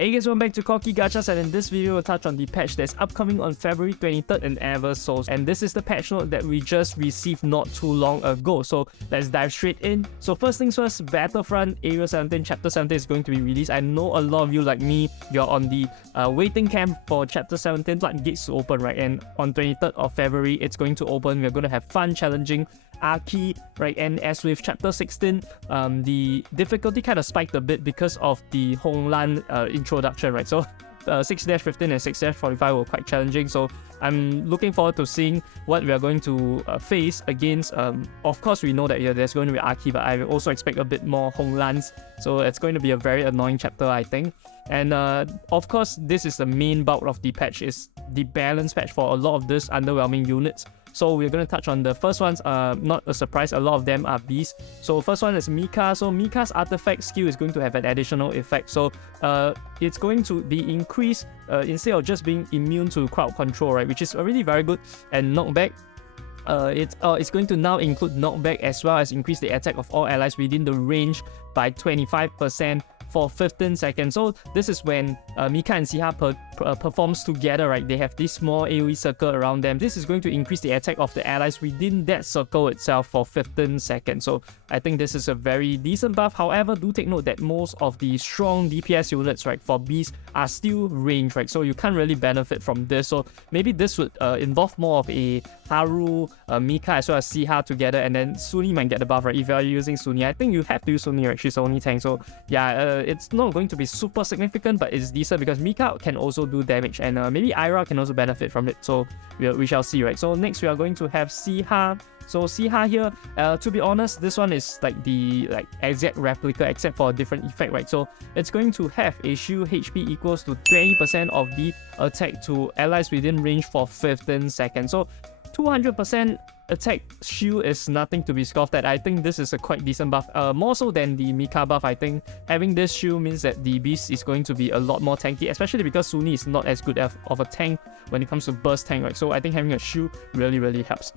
Hey guys, welcome back to Corky Gachas, and in this video we'll touch on the patch that's upcoming on February 23rd in Eversoul. And this is the patch note that we just received not too long ago. So let's dive straight in. So first things first, Battlefront Area 17 Chapter 17 is going to be released. I know a lot of you like me, you're on the waiting camp for Chapter 17 floodgates to open, right? And on 23rd of February it's going to open. We're going to have fun, challenging Archie, right? And as with Chapter 16, the difficulty kind of spiked a bit because of the Honglan introduction, right? So 6-15 and 6-45 were quite challenging, so I'm looking forward to seeing what we are going to face against. Of course, we know that there's going to be Archie, but I also expect a bit more Honglans, so it's going to be a very annoying chapter, I think. And of course, this is the main bulk of the patch, is the balance patch for a lot of these underwhelming units. So we're going to touch on the first ones. Not a surprise, a lot of them are beasts. So first one is Mika. So Mika's artifact skill is going to have an additional effect. So it's going to be increased instead of just being immune to crowd control, right? Which is already very good. And knockback. It's going to now include knockback as well as increase the attack of all allies within the range by 25% for 15 seconds. So this is when Mika and Siha performs together, right? They have this small AoE circle around them. This is going to increase the attack of the allies within that circle itself for 15 seconds. So I think this is a very decent buff. However, do take note that most of the strong DPS units, right, for beasts are still ranged, right? So you can't really benefit from this. So maybe this would involve more of a Haru, Mika as well as Siha together, and then Sunny might get the buff, right? If you're using Sunny, I think you have to use Sunny, right? She's the only tank. So yeah, it's not going to be super significant, but it's decent because Mika can also do damage, and maybe Ira can also benefit from it. So we shall see, right? So next we are going to have Siha. So Siha here, to be honest, this one is like the exact replica except for a different effect, right? So it's going to have a shield HP equals to 20% of the attack to allies within range for 15 seconds. So 200% attack shield is nothing to be scoffed at. I think this is a quite decent buff, more so than the Mika buff. I think having this shield means that the beast is going to be a lot more tanky, especially because Sunny is not as good of a tank when it comes to burst tank, right? So I think having a shield really helps.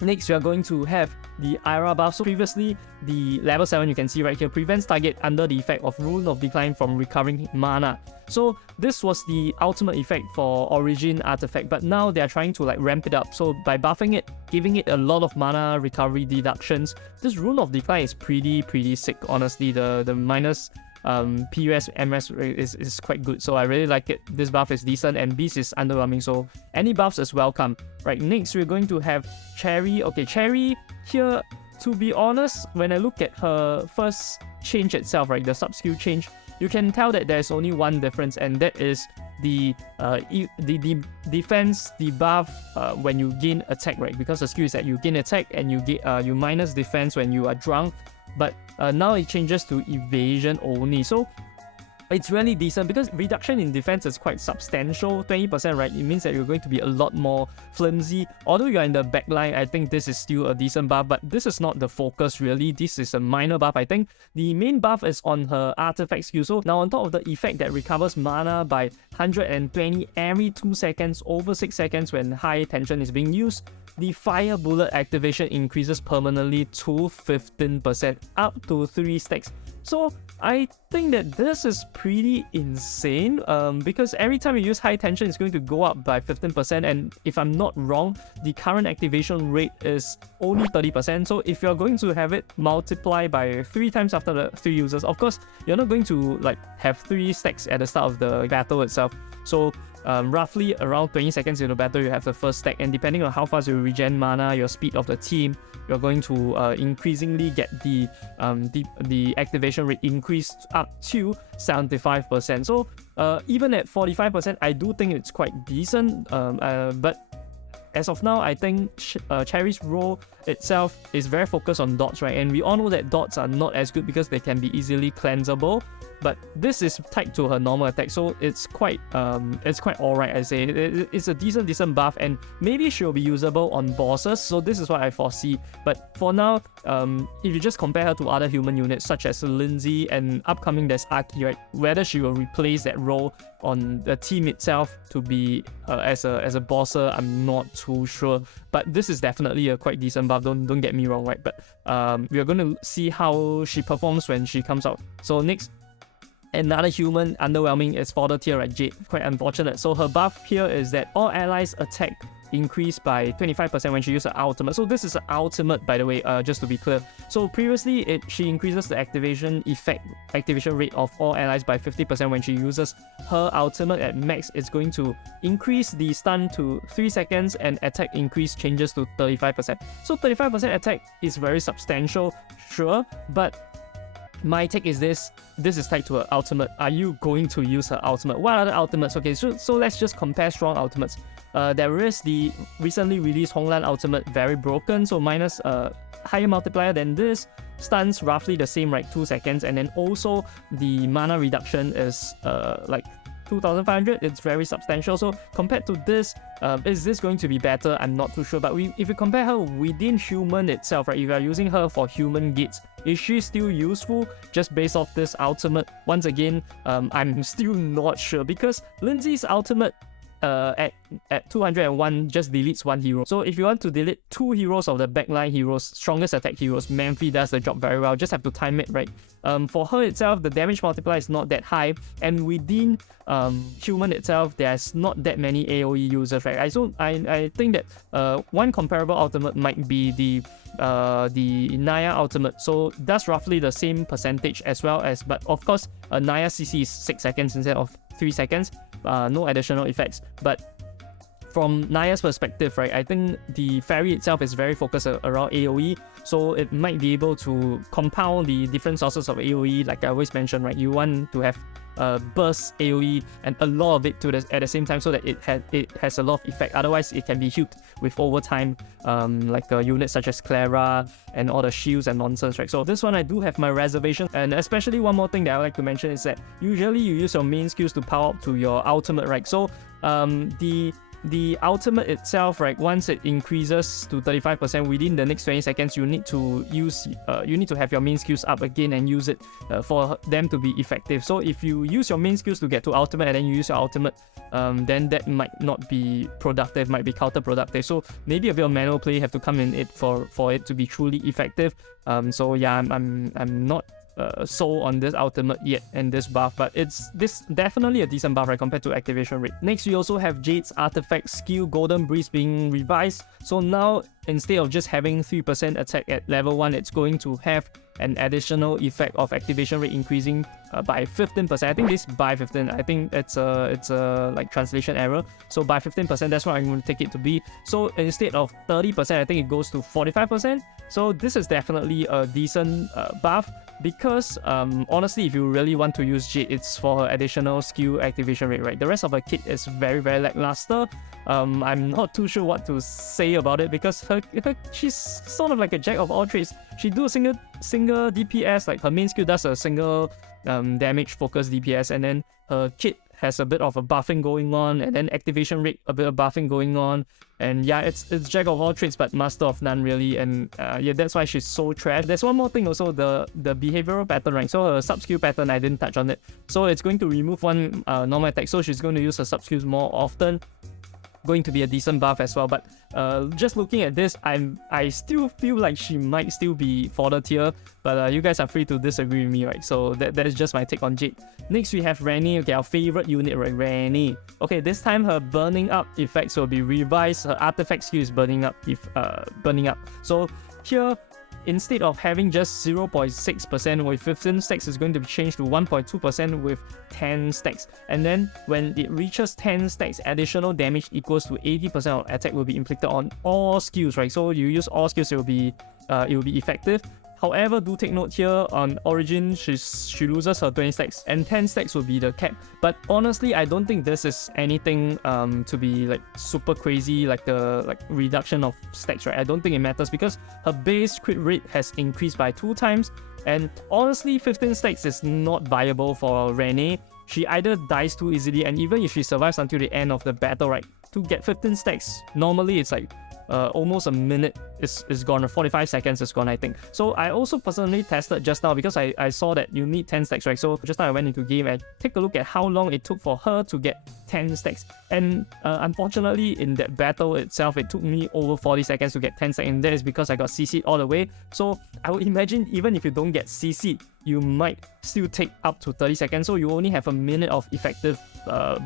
Next, we are going to have the Ira buff. So previously, the level 7 you can see right here prevents target under the effect of Rune of Decline from recovering mana. So this was the ultimate effect for Origin artifact, but now they are trying to ramp it up. So by buffing it, giving it a lot of mana recovery deductions, this Rune of Decline is pretty sick. Honestly, the minus PUS MS is quite good, so I really like it. This buff is decent, and Beast is underwhelming, so any buffs is welcome. Right, next we're going to have Cherry. Okay, Cherry here, to be honest, when I look at her first change itself, right, the sub-skill change, you can tell that there's only one difference, and that is the defense debuff when you gain attack, right? Because the skill is that you gain attack and you minus defense when you are drunk. But now it changes to evasion only. So it's really decent because reduction in defense is quite substantial, 20%, right? It means that you're going to be a lot more flimsy. Although you're in the backline, I think this is still a decent buff, but this is not the focus really. This is a minor buff. I think the main buff is on her artifact skill. So now on top of the effect that recovers mana by 120 every 2 seconds over 6 seconds when high tension is being used, the fire bullet activation increases permanently to 15%, up to 3 stacks. So I think that this is pretty insane, because every time you use high tension, it's going to go up by 15%, and if I'm not wrong, the current activation rate is only 30%. So if you're going to have it multiply by 3 times after the 3 users, of course, you're not going to have 3 stacks at the start of the battle itself. So roughly around 20 seconds in the battle, you have the first stack, and depending on how fast you regen mana, your speed of the team, you're going to increasingly get the activation rate increased up to 75%. So even at 45%, I do think it's quite decent. But as of now, I think Cherry's role itself is very focused on dots, right? And we all know that dots are not as good because they can be easily cleansable. But this is tied to her normal attack, so it's quite alright, I say. It's a decent buff, and maybe she'll be usable on bosses, so this is what I foresee. But for now, if you just compare her to other human units such as Lindsay, and upcoming there's Aki, right, whether she will replace that role on the team itself to be as a bosser, I'm not too sure. But this is definitely a quite decent buff, don't get me wrong, right? But we are going to see how she performs when she comes out. So next, Another human underwhelming is fodder tier, right? Jade. Quite unfortunate. So her buff here is that all allies attack increased by 25% when she uses her ultimate. So this is an ultimate, by the way, just to be clear. So previously, she increases the activation rate of all allies by 50% when she uses her ultimate at max. It's going to increase the stun to 3 seconds and attack increase changes to 35%. So 35% attack is very substantial, sure, but my take is this is tied to her ultimate. Are you going to use her ultimate? What other ultimates? Okay, so let's just compare strong ultimates. There is the recently released Honglan ultimate, very broken, so minus higher multiplier than this, stuns roughly the same, right, 2 seconds, and then also the mana reduction is like 2,500. It's very substantial. So compared to this, is this going to be better? I'm not too sure. But if you compare her within human itself, right, if you are using her for human gates, is she still useful just based off this ultimate? Once again, I'm still not sure, because Lindsay's ultimate at 201 just deletes one hero. So if you want to delete 2 heroes of the backline heroes, strongest attack heroes, Manphy does the job very well. Just have to time it right. For her itself, the damage multiplier is not that high, and within human itself, there's not that many AoE users, right? I think that one comparable ultimate might be the Naya ultimate. So that's roughly the same percentage as well as, but of course, Naya CC is 6 seconds instead of 3 seconds. No additional effects, but from Naya's perspective, right, I think the fairy itself is very focused around AoE, so it might be able to compound the different sources of AoE. Like I always mention, right, you want to have burst AoE and a lot of it at the same time, so that it has a lot of effect. Otherwise, it can be healed with overtime, like units such as Clara and all the shields and nonsense, right? So this one I do have my reservation, and especially one more thing that I like to mention is that usually you use your main skills to power up to your ultimate, right? So the ultimate itself, right, once it increases to 35% within the next 20 seconds, you need to have your main skills up again and use it for them to be effective. So if you use your main skills to get to ultimate and then you use your ultimate, then that might not be productive, might be counterproductive. So maybe a bit of manual play have to come in it for it to be truly effective. So yeah, I'm not sold on this ultimate yet and this buff, but it's definitely a decent buff, right, compared to activation rate. Next, we also have Jade's artifact skill Golden Breeze being revised. So now, instead of just having 3% attack at level 1, it's going to have an additional effect of activation rate increasing by 15%. I think this by 15. I think it's a like translation error. So by 15%, that's what I'm going to take it to be. So instead of 30%, I think it goes to 45%. So this is definitely a decent buff, because honestly, if you really want to use Jade, it's for her additional skill activation rate, right? The rest of her kit is very, very lackluster. I'm not too sure what to say about it, because she's sort of like a jack of all trades. She do a single DPS, like her main skill does a single damage focus DPS, and then her kit has a bit of a buffing going on, and then activation rate, a bit of buffing going on, and yeah, it's jack of all trades but master of none, really. And yeah, that's why she's so trash. There's one more thing also, the behavioral pattern, right? So her sub skill pattern, I didn't touch on it. So it's going to remove one normal attack, so she's going to use her sub skills more often. Going to be a decent buff as well, but just looking at this, I still feel like she might still be fodder tier, but you guys are free to disagree with me, right? So that is just my take on Jade. Next, we have Rennie. Okay, our favorite unit, right? Rennie. Okay, this time her burning up effects will be revised. Her artifact skill is burning up. So here, instead of having just 0.6% with 15 stacks, is going to be changed to 1.2% with 10 stacks. And then when it reaches 10 stacks, additional damage equals to 80% of attack will be inflicted on all skills, right? So you use all skills, it will be effective. However, do take note here, on Origin, she loses her 20 stacks, and 10 stacks will be the cap. But honestly, I don't think this is anything to be like super crazy, like the reduction of stacks, right? I don't think it matters, because her base crit rate has increased by 2 times, and honestly, 15 stacks is not viable for Rennie. She either dies too easily, and even if she survives until the end of the battle, right, to get 15 stacks, normally it's like almost a minute is gone, or 45 seconds is gone, I think. So I also personally tested just now, because I saw that you need 10 stacks, right? So just now I went into game and take a look at how long it took for her to get 10 stacks. And unfortunately, in that battle itself, it took me over 40 seconds to get 10 stacks, and that is because I got CC'd all the way. So I would imagine, even if you don't get CC'd, you might still take up to 30 seconds. So you only have a minute of effective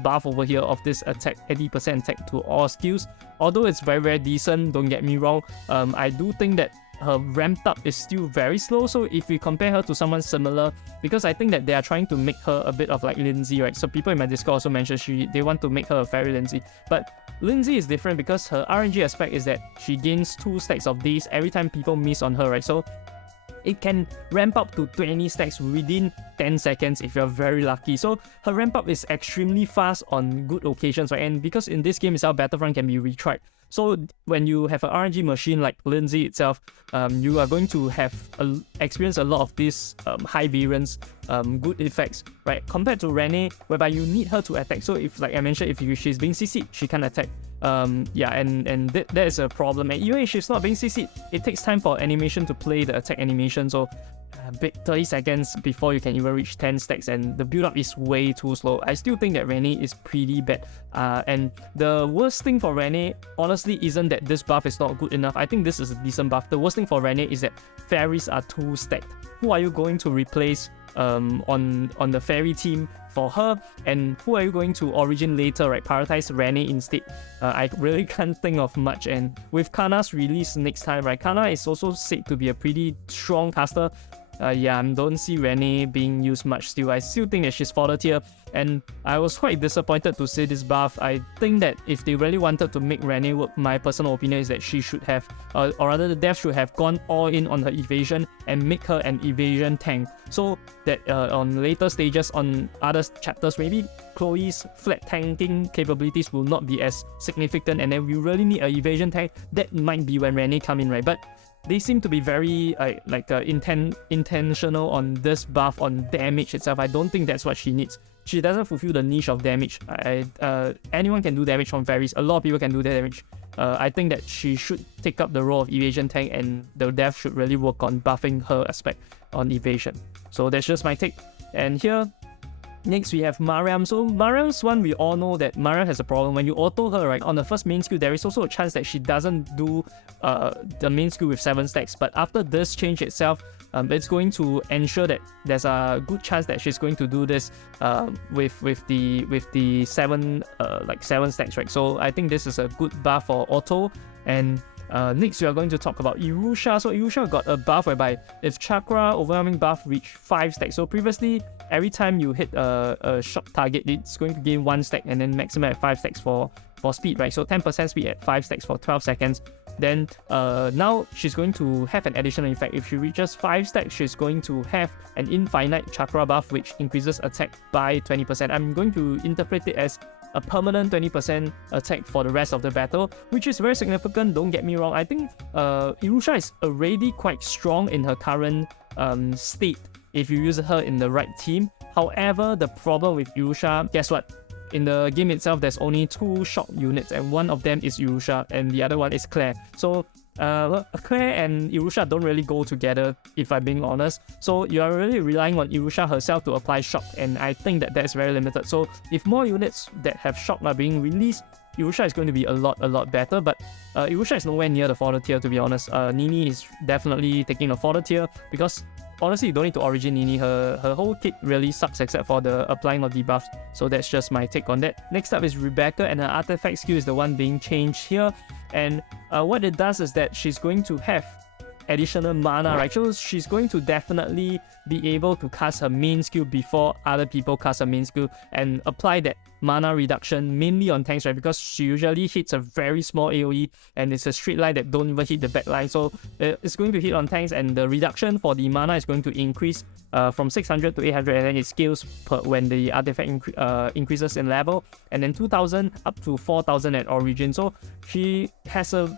buff over here of this attack, 80% attack to all skills. Although it's very, very decent, don't get me wrong, I do think that her ramped up is still very slow. So if we compare her to someone similar, because I think that they are trying to make her a bit of like Lindsay, right? So people in my Discord also mentioned they want to make her a fairy Lindsay. But Lindsay is different because her RNG aspect is that she gains 2 stacks of these every time people miss on her, right? So it can ramp up to 20 stacks within 10 seconds if you're very lucky. So her ramp up is extremely fast on good occasions, right? And because in this game itself, Battlefront can be retried. So when you have an RNG machine like Lindsay itself, you are going to have experience a lot of these high variance, good effects, right? Compared to Rene, whereby you need her to attack. So if, like I mentioned, if she's being CC'd, she can't attack. Yeah, and that is a problem. And even if she's not being CC'd, it takes time for animation to play the attack animation. So big 30 seconds before you can even reach 10 stacks, and the build up is way too slow. I still think that Rene is pretty bad. And the worst thing for Rene, honestly, isn't that this buff is not good enough. I think this is a decent buff. The worst thing for Rene is that fairies are too stacked. Who are you going to replace on the fairy team for her, and who are you going to origin later, right? Prioritize Rene instead. I really can't think of much. And with Kana's release next time, right? Kana is also said to be a pretty strong caster. Yeah, I don't see Rene being used much still. I still think that she's fodder tier, and I was quite disappointed to see this buff. I think that if they really wanted to make Rene work, my personal opinion is that she should have, or rather the devs should have gone all in on her evasion and make her an evasion tank. So that on later stages, on other chapters, maybe Chloe's flat tanking capabilities will not be as significant, and then we really need an evasion tank. That might be when Rene come in, right? But they seem to be very intentional on this buff on damage itself. I don't think that's what she needs. She doesn't fulfill the niche of damage. Anyone can do damage from fairies. A lot of people can do damage. I think that she should take up the role of evasion tank, and the dev should really work on buffing her aspect on evasion. So that's just my take. And here, next we have Mariam. So Mariam's one, we all know that Mariam has a problem. When you auto her, right, on the first main skill, there is also a chance that she doesn't do the main skill with 7 stacks. But after this change itself, it's going to ensure that there's a good chance that she's going to do this with the 7 stacks, right? So I think this is a good buff for auto. And next we are going to talk about Irusha. So Irusha got a buff whereby if Chakra overwhelming buff reach 5 stacks. So previously, every time you hit a shot target, it's going to gain 1 stack, and then maximum at 5 stacks for speed, right? So 10% speed at 5 stacks for 12 seconds. Then now she's going to have an additional effect. If she reaches 5 stacks, she's going to have an infinite Chakra buff, which increases attack by 20%. I'm going to interpret it as a permanent 20% attack for the rest of the battle, which is very significant, don't get me wrong. I think Irusha is already quite strong in her current state if you use her in the right team. However, the problem with Irusha, guess what? In the game itself, there's only 2 shock units, and one of them is Irusha, and the other one is Claire. So Claire and Irusha don't really go together, if I'm being honest. So you are really relying on Irusha herself to apply shock, and I think that that's very limited. So if more units that have shock are being released, Irusha is going to be a lot better. But Irusha is nowhere near the fodder tier, to be honest. Nini is definitely taking the fodder tier, because honestly, you don't need to origin Nini. Her whole kit really sucks except for the applying of debuffs. So that's just my take on that. Next up is Rebecca, and her artifact skill is the one being changed here. And what it does is that she's going to have additional mana, right? So she's going to definitely be able to cast her main skill before other people cast her main skill and apply that mana reduction mainly on tanks, right? Because she usually hits a very small AoE, and it's a straight line that don't even hit the back line. So it's going to hit on tanks, and the reduction for the mana is going to increase from 600 to 800, and then it scales when the artifact increases in level, and then 2000 up to 4000 at origin. So she has a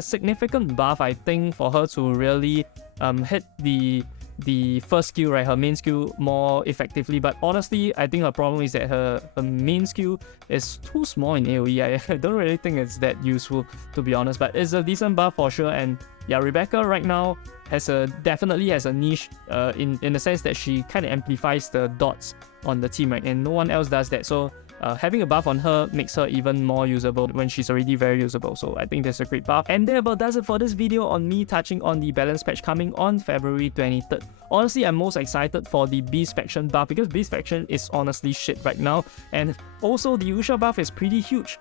significant buff, I think, for her to really hit the first skill, right, her main skill, more effectively. But honestly, I think her problem is that her main skill is too small in AoE. I don't really think it's that useful, to be honest, but it's a decent buff for sure. And yeah, Rebecca right now definitely has a niche in the sense that she kind of amplifies the dots on the team, right, and no one else does that. So having a buff on her makes her even more usable when she's already very usable. So I think that's a great buff. And that about does it for this video on me touching on the balance patch coming on February 23rd. Honestly, I'm most excited for the Beast faction buff because Beast faction is honestly shit right now, and also the Usha buff is pretty huge,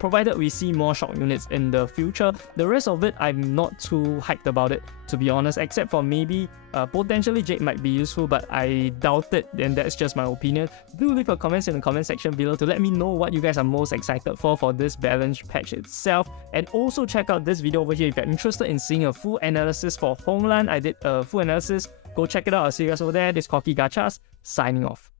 provided we see more shock units in the future. The rest of it, I'm not too hyped about it, to be honest, except for maybe potentially Jade might be useful, but I doubt it, and that's just my opinion. Do leave your comments in the comment section below to let me know what you guys are most excited for this balance patch itself. And also check out this video over here if you're interested in seeing a full analysis for Homeland. I did a full analysis. Go check it out. I'll see you guys over there. This is Corky Gachas, signing off.